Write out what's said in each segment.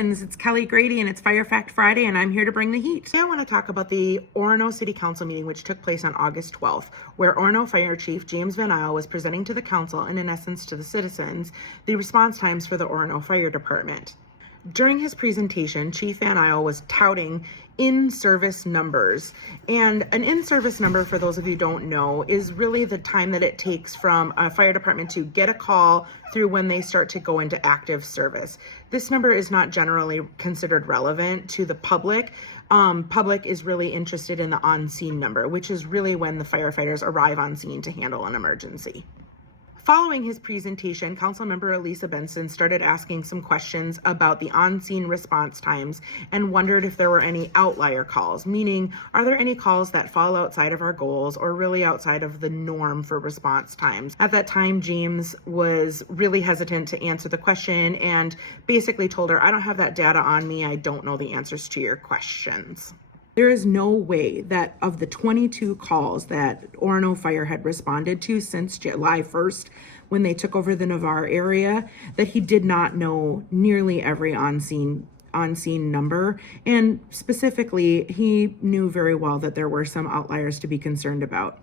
friends, it's Kelly Grady and it's Fire Fact Friday, and I'm here to bring the heat. Today I want to talk about the Orono City Council meeting, which took place on August 12th, where Orono Fire Chief Chief Van Eyll was presenting to the council and in essence to the citizens the response times for the Orono Fire Department. During his presentation, Chief Van Eyll was touting in-service numbers. And an in-service number, for those of you who don't know, is really the time that it takes from a fire department to get a call through when they start to go into active service. This number is not generally considered relevant to the public. Public is really interested in the on-scene number, which is really when the firefighters arrive on scene to handle an emergency. Following his presentation, Council-member Benson started asking some questions about the on-scene response times and wondered if there were any outlier calls, meaning are there any calls that fall outside of our goals or really outside of the norm for response times? At that time, James was really hesitant to answer the question and basically told her, I don't have that data on me. I don't know the answers to your questions. There is no way that of the 22 calls that Orono Fire had responded to since July 1st, when they took over the Navarre area, that he did not know nearly every on-scene number. And specifically, he knew very well that there were some outliers to be concerned about.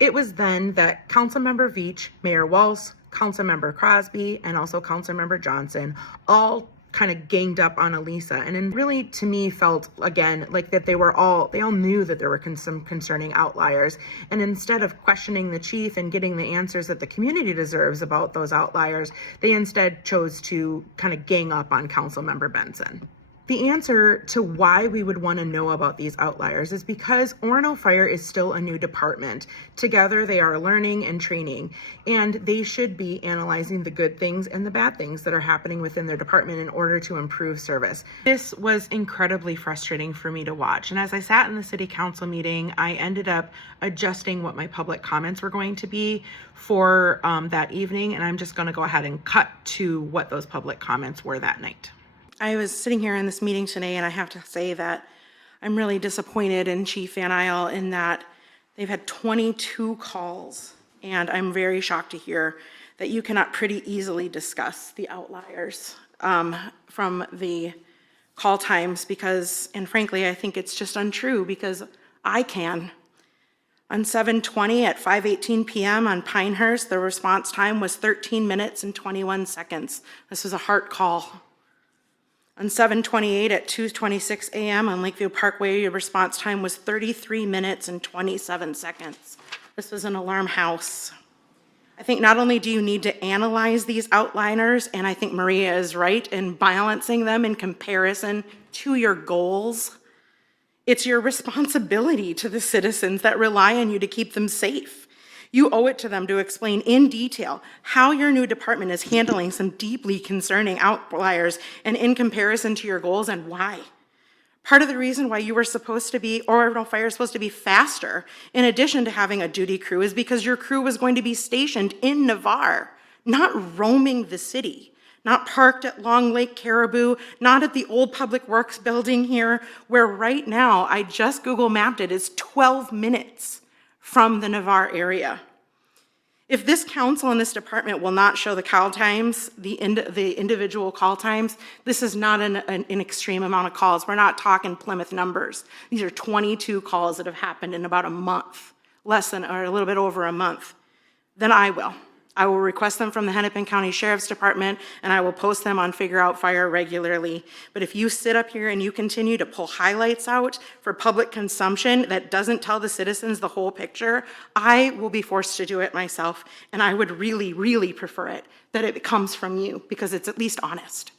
It was then that Councilmember Veach, Mayor Walsh, Councilmember Crosby, and also Councilmember Johnson all kind of ganged up on Elisa, and then really to me felt again like that they all knew that there were some concerning outliers, and instead of questioning the chief and getting the answers that the community deserves about those outliers, they instead chose to kind of gang up on Council-member Benson. The answer to why we would want to know about these outliers is because Orono Fire is still a new department. Together they are learning and training, and they should be analyzing the good things and the bad things that are happening within their department in order to improve service. This was incredibly frustrating for me to watch, and as I sat in the city council meeting, I ended up adjusting what my public comments were going to be for that evening, and I'm just going to go ahead and cut to what those public comments were that night. I was sitting here in this meeting today, and I have to say that I'm really disappointed in Chief Van Eyll in that they've had 22 calls, and I'm very shocked to hear that you cannot pretty easily discuss the outliers from the call times because, and frankly, I think it's just untrue because I can. On 7/20 at 5:18 p.m. on Pinehurst, the response time was 13 minutes and 21 seconds. This was a heart call. On 7/28 at 2:26 a.m. on Lakeview Parkway, your response time was 33 minutes and 27 seconds. This was an alarm house. I think not only do you need to analyze these outliners, and I think Maria is right in balancing them in comparison to your goals, it's your responsibility to the citizens that rely on you to keep them safe. You owe it to them to explain in detail how your new department is handling some deeply concerning outliers and in comparison to your goals and why. Part of the reason why you were supposed to be, Orono Fire is supposed to be faster, in addition to having a duty crew, is because your crew was going to be stationed in Navarre, not roaming the city, not parked at Long Lake Caribou, not at the old Public Works building here, where right now, I just Google mapped it, is 12 minutes from the Navarre area. If this council and this department will not show the call times, the individual call times, this is not an extreme amount of calls. We're not talking Plymouth numbers. These are 22 calls that have happened in about a month, less than or a little bit over a month. Then I will request them from the Hennepin County Sheriff's Department, and I will post them on Figure Out Fire regularly. But if you sit up here and you continue to pull highlights out for public consumption that doesn't tell the citizens the whole picture, I will be forced to do it myself, and I would really, really prefer it that it comes from you because it's at least honest.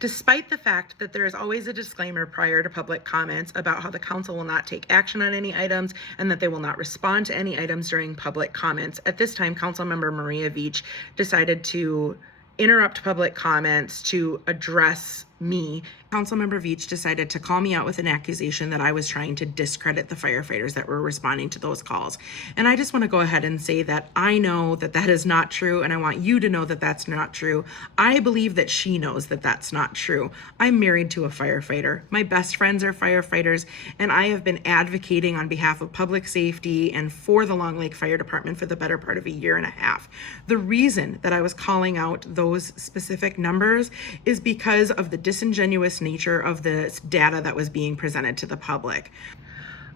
Despite the fact that there is always a disclaimer prior to public comments about how the council will not take action on any items and that they will not respond to any items during public comments, at this time, Councilmember Maria Veach decided to interrupt public comments to address me. Councilmember Veach decided to call me out with an accusation that I was trying to discredit the firefighters that were responding to those calls. And I just want to go ahead and say that I know that that is not true, and I want you to know that that's not true. I believe that she knows that that's not true. I'm married to a firefighter. My best friends are firefighters, and I have been advocating on behalf of public safety and for the Long Lake Fire Department for the better part of a year and a half. The reason that I was calling out those specific numbers is because of the disingenuous nature of the data that was being presented to the public.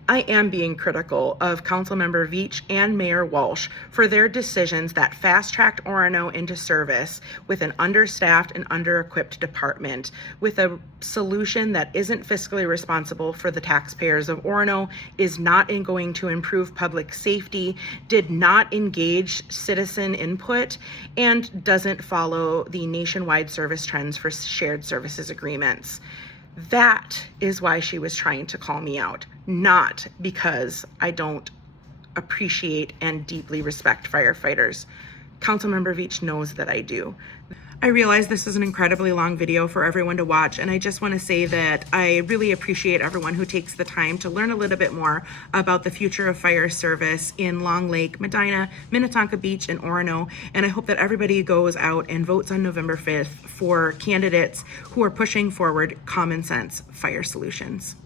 I am being critical of Councilmember Veach and Mayor Walsh for their decisions that fast-tracked Orono into service with an understaffed and under-equipped department, with a solution that isn't fiscally responsible for the taxpayers of Orono, is not going to improve public safety, did not engage citizen input, and doesn't follow the nationwide service trends for shared services agreements. That is why she was trying to call me out, not because I don't appreciate and deeply respect firefighters. Councilmember Veach knows that I do. I realize this is an incredibly long video for everyone to watch, and I just want to say that I really appreciate everyone who takes the time to learn a little bit more about the future of fire service in Long Lake, Medina, Minnetonka Beach, and Orono, and I hope that everybody goes out and votes on November 5th for candidates who are pushing forward common sense fire solutions.